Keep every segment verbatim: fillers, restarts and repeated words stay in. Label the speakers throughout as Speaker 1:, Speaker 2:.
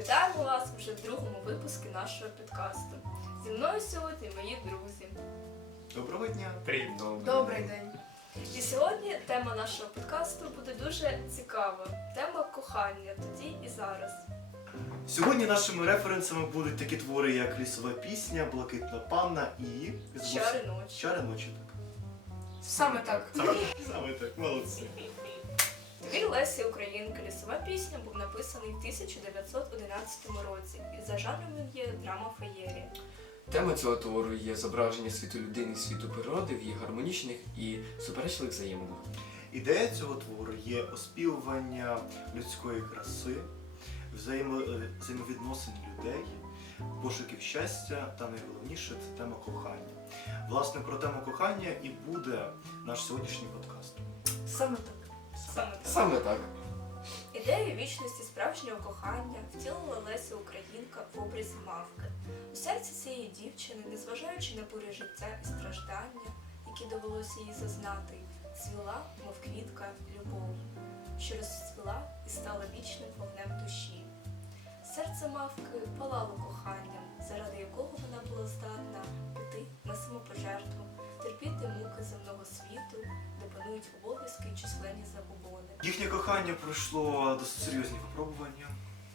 Speaker 1: Вітаємо вас вже в другому випуску нашого підкасту. Зі мною сьогодні мої друзі.
Speaker 2: Доброго дня!
Speaker 3: Привіт!
Speaker 1: Добрий день! І сьогодні тема нашого подкасту буде дуже цікава. Тема кохання тоді і зараз.
Speaker 2: Сьогодні нашими референсами будуть такі твори, як Лісова пісня, Блакитна панна і...
Speaker 1: Чари ночі.
Speaker 2: Чари ночі, так.
Speaker 1: Саме так.
Speaker 2: Саме так, молодці.
Speaker 1: Твір Лесі Українки «Лісова пісня» був написаний в тисяча дев'ятсот одинадцятому році. І за жанром він є драма-феєрія.
Speaker 3: Тема цього твору є зображення світу людини і світу природи в її гармонічних і суперечливих взаєминах.
Speaker 2: Ідея цього твору є оспівування людської краси, взаємо- взаємовідносин людей, пошуків щастя та найголовніше це тема кохання. Власне, про тему кохання і буде наш сьогоднішній подкаст.
Speaker 1: Саме так. Саме так.
Speaker 3: Саме так.
Speaker 1: Ідею вічності справжнього кохання втілила Леся Українка в образі мавки. У серці цієї дівчини, незважаючи на бури життя і страждання, які довелося їй зазнати, цвіла, мов квітка, любов, що розцвіла і стала вічним вогнем душі. Серце мавки палало коханням, заради якого вона була здатна піти на самопожертву, терпіти муки земного світу, де панують обов'язки і численні забобони.
Speaker 2: Їхнє кохання пройшло досить серйозні випробування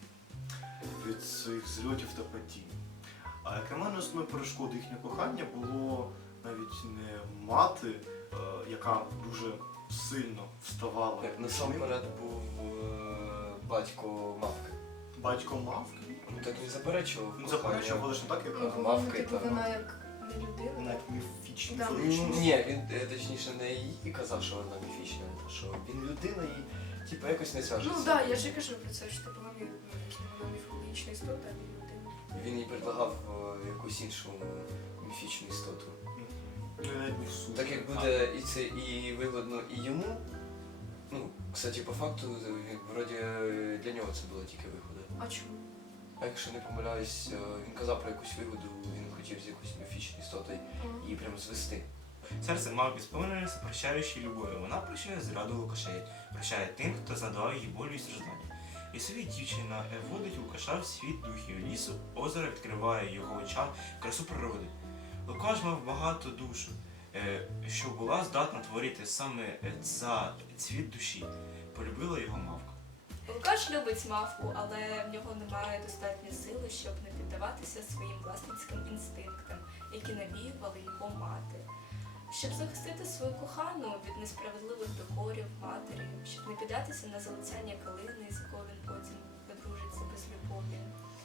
Speaker 2: від своїх зльотів та падінь. А як на мене, основною перешкодою їхнього кохання було навіть не мати, е, яка дуже сильно вставала.
Speaker 3: Так, насамперед був е, батько мавки.
Speaker 2: Батько мавки.
Speaker 3: Ну так він заперечував.
Speaker 2: Він заперечував, але ж не так, як
Speaker 3: Ну, мавки
Speaker 1: типу,
Speaker 3: та-
Speaker 1: вона як не людина.
Speaker 2: вона як міфічна.
Speaker 1: Да.
Speaker 2: величність.
Speaker 3: Ні, він е, точніше не їй казав, що вона міфічна, а що він людина і типу якось не зв'яжеться.
Speaker 1: Ну так, да, я ж і кажу про це, що типу вони вона міфологічна істота, а не людина.
Speaker 3: Він їй предлагав е, якусь іншу міфічну істоту.
Speaker 2: Мгм. Ну, і навіть не в суд.
Speaker 3: Так як буде і це і вигодно і йому, ну, кстати, по факту, він, вроді для нього це було тільки вигода.
Speaker 1: А чому?
Speaker 3: А якщо не помиляюсь, е, він казав про якусь вигоду, він хотів з якоюсь міфічною істотою її прямо звести.
Speaker 4: Серце мавки сповнене прощаючою любов'ю. Вона прощає зраду Лукашеї, прощає тим, хто задавав їй болю і страждання. Лісові дівчина е, водить Лукаша в світ духів лісу, озеро відкриває його очам красу природи. Лукаш мав багато душу, е, що була здатна творити саме е, за цвіт душі. Полюбила його мавка.
Speaker 1: Лукаш любить мавку, але в нього немає достатньої сили, щоб не піддаватися своїм власницьким інстинктам, які навіювали його мати. Щоб захистити свою кохану від несправедливих докорів матері, щоб не піддатися на залицяння калини, з якого він потім одружиться без любові.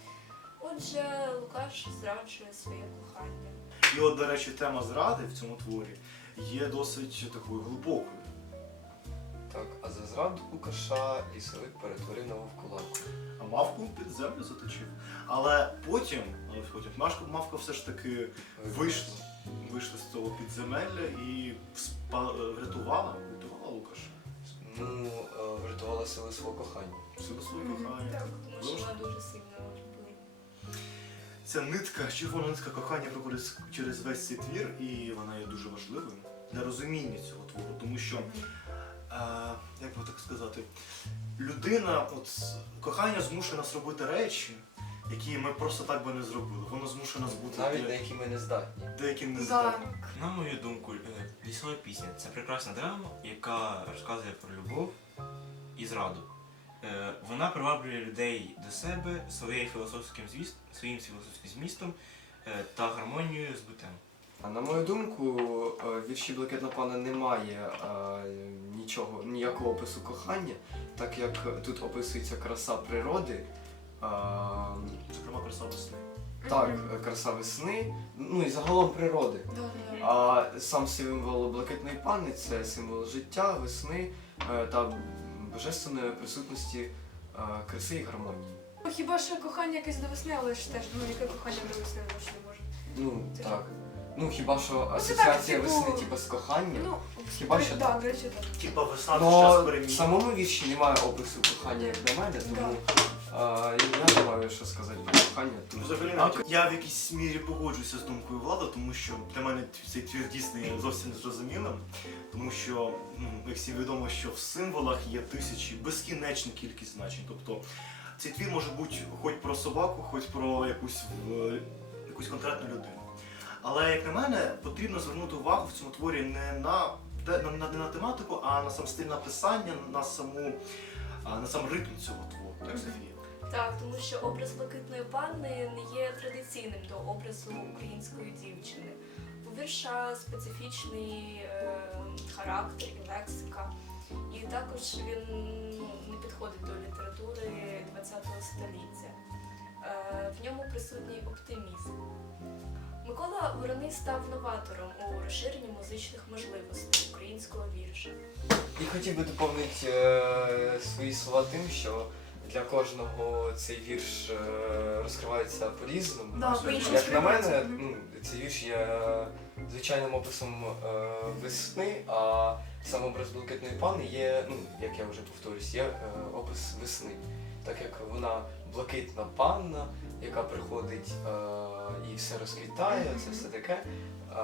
Speaker 1: Отже, Лукаш зраджує своє кохання.
Speaker 2: І от, до речі, тема зради в цьому творі є досить такою глибокою.
Speaker 3: Так, а за зраду Лукаша лісовик перетворив на вовкулаку.
Speaker 2: А мавку під землю заточив. Але потім, але потім мавка, мавка все ж таки вийшла, вийшла з цього підземелля і спа- врятувала, врятувала Лукаша.
Speaker 3: Ну, е, врятувала сили свого кохання.
Speaker 2: Сила своє кохання.
Speaker 1: Так, тому що вона дуже сильно любила.
Speaker 2: Ця нитка, червона нитка кохання проходить через весь цей твір, і вона є дуже важливою для розуміння цього твору, тому що, е, як би так сказати, людина, от кохання змушує нас робити речі, які ми просто так би не зробили. Воно змушує нас бути
Speaker 3: Навіть
Speaker 2: де-
Speaker 3: деякі ми не здатні.
Speaker 2: деяким не
Speaker 1: Так.
Speaker 2: здатним.
Speaker 4: На мою думку, е, лісова пісня це прекрасна драма, яка розказує про любов і зраду. Е, Вона приваблює людей до себе своєю філософським зміст, своїм філософським змістом е, та гармонією з буттям.
Speaker 3: А на мою думку, е, в вірші Блакитна панна немає е, нічого, ніякого опису кохання, так як тут описується краса природи. е,
Speaker 2: Зокрема, краса весни.
Speaker 3: Так, краса весни, ну і загалом природи.
Speaker 1: Да-да-да.
Speaker 3: А сам символ Блакитної панни це символ життя, весни е, та божественної присутності е, краси і гармонії.
Speaker 5: Ну, хіба що кохання якесь до весни, але ж теж, ну яке кохання до весни воно ж не може.
Speaker 3: Ну
Speaker 5: Це
Speaker 3: так. Ну хіба що
Speaker 5: це
Speaker 3: асоціація
Speaker 5: так, типу,
Speaker 3: весни типу, з коханням.
Speaker 5: Ну,
Speaker 3: Хіба
Speaker 5: до-
Speaker 3: що
Speaker 5: да,
Speaker 3: так?
Speaker 5: до речі, так.
Speaker 2: Типа весна це час
Speaker 3: Но
Speaker 2: перемін.
Speaker 3: в самому вірші немає опису кохання, як для мене, тому е, я не маю що сказати про кохання. Тут.
Speaker 2: Взагалі, навіть я в якійсь мірі погоджуюся з думкою Влада, тому що для мене цей твір дійсно є зовсім незрозумілим, тому що, ну, як всім відомо, що в символах є тисячі, безкінечна кількість значень. Тобто цей твір може бути хоч про собаку, хоч про якусь, в- якусь конкретну людину. Але, як на мене, потрібно звернути увагу в цьому творі не на, те- на, на, не на тематику, а на сам стиль написання, на саму а, на сам ритм цього твору. Так, Софія?
Speaker 1: Так, тому що образ блакитної панни не є традиційним до образу української дівчини. У вірша специфічний е, характер і лексика, і також він ну, не підходить до літератури ХХ століття. Е, в ньому присутній оптимізм. Микола Вороний став новатором у розширенні музичних можливостей українського вірша.
Speaker 3: І хотів би доповнити е, свої слова тим, що для кожного цей вірш е, розкривається по-різному.
Speaker 5: Да, по-іншому
Speaker 3: Як на мене,
Speaker 5: сприймається. Мгм.
Speaker 3: ну, цей вірш є звичайним описом е, весни, а сам образ блакитної пани є, ну, як я вже повторюсь, є е, опис весни. Так як вона блакитна панна, яка приходить е, і все розквітає, це все таке. Е,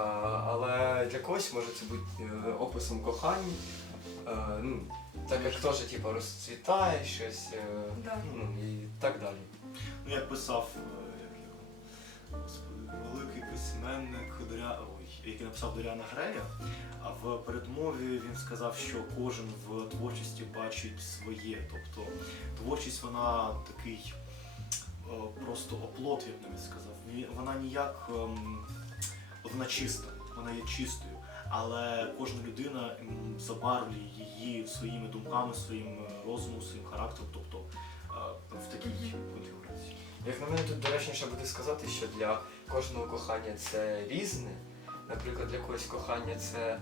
Speaker 3: але для когось може це бути е, описом кохання. Е, ну, так як теж типу, розцвітає щось, е,
Speaker 5: Да.
Speaker 3: ну і так далі.
Speaker 2: Ну, як писав е, як його, господи, великий письменник, Доря... Ой, який написав Доріана Грея, а в передмові він сказав, що кожен в творчості бачить своє. Тобто творчість вона такий е, просто оплот, я б навіть сказав. Ві- Вона ніяк ем, вона чиста, вона є чистою. Але кожна людина м, забарвлює її своїми думками, своїм е, розумом, своїм характером, тобто е, в такій конфігурації.
Speaker 3: Як на мене, тут доречніше буде сказати, що для кожного кохання це різне. Наприклад, для когось кохання це е,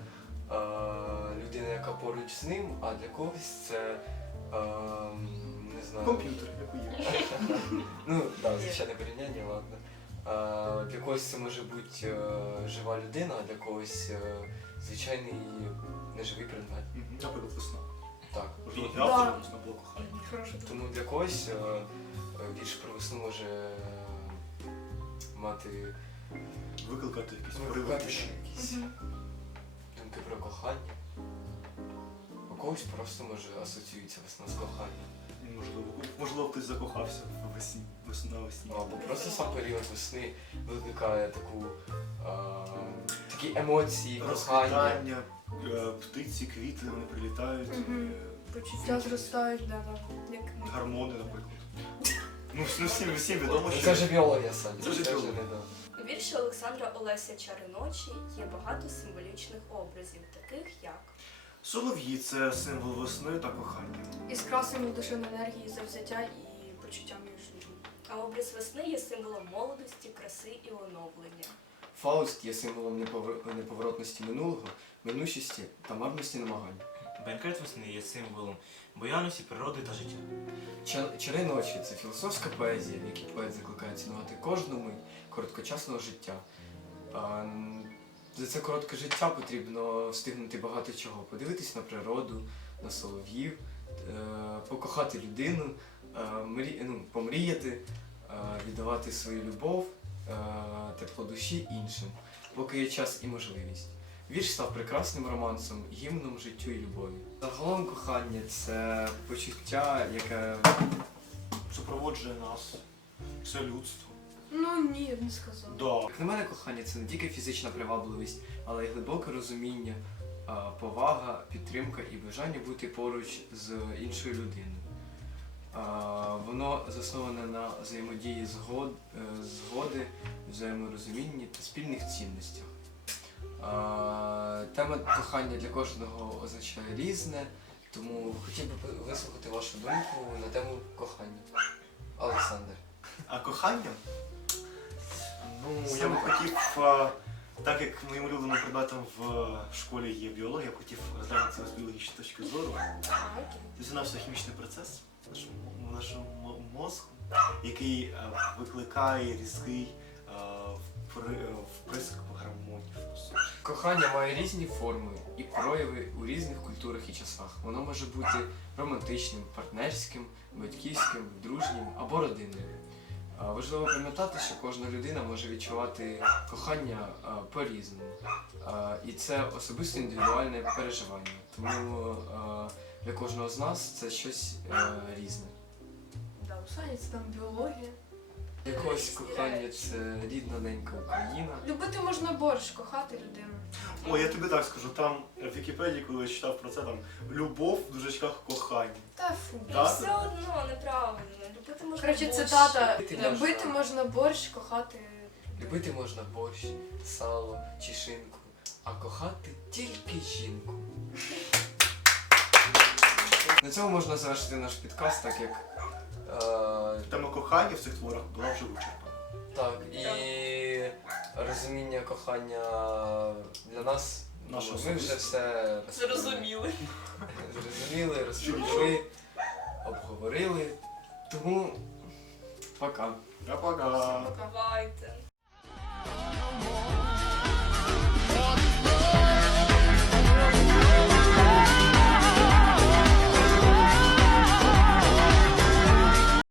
Speaker 3: людина, яка поруч з ним, а для когось це е, не знаю.
Speaker 2: Комп'ютер, як у є.
Speaker 3: Ну, так, да, звичайне порівняння, ладно. А, для когось це може бути е, жива людина, а для когось е, звичайний неживий предмет.
Speaker 2: Мгм. Наприклад, весна.
Speaker 3: Так.
Speaker 2: Можливо,
Speaker 5: Да.
Speaker 2: для автора весна було кохання.
Speaker 5: Хорошо.
Speaker 3: Тому для когось е, е, вірш про весну може е, мати
Speaker 2: Викликати якісь
Speaker 3: викликати
Speaker 2: пориви душі.
Speaker 3: якісь
Speaker 5: Мгм.
Speaker 3: думки про кохання. У когось просто може асоціюється весна з коханням.
Speaker 2: Можливо, можливо, хтось закохався в весні, весна весні.
Speaker 3: Ну, або просто сам період весни викликає таку, е, такі емоції, кохання.
Speaker 2: Розквітання, е, птиці, квіти, вони прилітають.
Speaker 5: Мгм.
Speaker 2: е,
Speaker 5: Почуття зростають, да, да. Як
Speaker 2: Гармони, наприклад. Ну, ну всім, всім відомо,
Speaker 3: Ну,
Speaker 2: що
Speaker 3: Це вже біологія самі.
Speaker 2: Це вже біологія.
Speaker 3: не да.
Speaker 1: У вірші Олександра Олеся «Чари ночі» є багато символічних образів, таких як
Speaker 2: солов'ї це символ весни та кохання.
Speaker 5: іскра символ душевної енергії, завзяття і почуття між людьми.
Speaker 1: а образ весни є символом молодості, краси і оновлення.
Speaker 3: Фауст є символом неповер- неповоротності минулого, минучості та марності намагань.
Speaker 4: Бенкет весни є символом буяності природи та життя.
Speaker 3: Ча- Чари ночі це філософська поезія, в якій поет закликає цінувати кожну мить короткочасного життя. А, м, За це коротке життя потрібно встигнути багато чого. Подивитись на природу, на солов'їв, е, покохати людину, е, мрі- ну, помріяти, е, віддавати свою любов, е, тепло душі іншим, поки є час і можливість. Вірш став прекрасним романсом, гімном життю і любові. Загалом кохання це почуття, яке
Speaker 2: Супроводжує нас, все людство.
Speaker 5: Ну ні, я б не сказала.
Speaker 2: Да.
Speaker 3: Як на мене, кохання це не тільки фізична привабливість, але й глибоке розуміння, а, повага, підтримка і бажання бути поруч з іншою людиною. А, Воно засноване на взаємодії згод, е, згоди, взаєморозумінні та спільних цінностях. А, Тема кохання для кожного означає різне, тому хотів би вислухати вашу думку на тему кохання. Олександр.
Speaker 2: А кохання? Ну, я би хотів, а, так як моїм улюбленим предметом в школі є біологія, я б хотів розглянути це з біологічної точки зору.
Speaker 1: А, окей.
Speaker 2: Дізнався хімічний процес в нашому, в нашому мо- мозку, який е, викликає різкий е, впри- е, вприск гормонів.
Speaker 3: Кохання має різні форми і прояви у різних культурах і часах. Воно може бути романтичним, партнерським, батьківським, дружнім або родинним. А, Важливо пам'ятати, що кожна людина може відчувати кохання а, по-різному. А, І це особисто індивідуальне переживання. Тому а, для кожного з нас це щось е, різне.
Speaker 1: Добре.
Speaker 5: Саня це там біологія.
Speaker 3: Якогось кохання це рідна ненька Україна.
Speaker 5: Любити можна борщ, кохати людину.
Speaker 2: О, я тобі так скажу, там в Вікіпедії, коли я читав про це, там любов в дужечках кохання.
Speaker 5: Та фу.
Speaker 1: Ну
Speaker 2: Так?
Speaker 1: все одно неправильно. Любити можна
Speaker 5: Коротше,
Speaker 1: борщ.
Speaker 5: цитата.
Speaker 3: Любити можна.
Speaker 5: Любити можна борщ, кохати.
Speaker 3: Любити можна борщ, сало чи шинку, а кохати тільки жінку. На цьому можна завершити наш підкаст, так як е,
Speaker 2: Тема кохання в цих творах була вже вичерпана.
Speaker 3: так, і розуміння кохання для нас.
Speaker 2: Наше
Speaker 3: Ми вже
Speaker 2: особисте.
Speaker 3: все розповіли.
Speaker 1: Зрозуміли.
Speaker 3: Зрозуміли, розповіли, обговорили. Тому пока.
Speaker 2: Пока-пока.
Speaker 5: Пока.
Speaker 1: Давайте.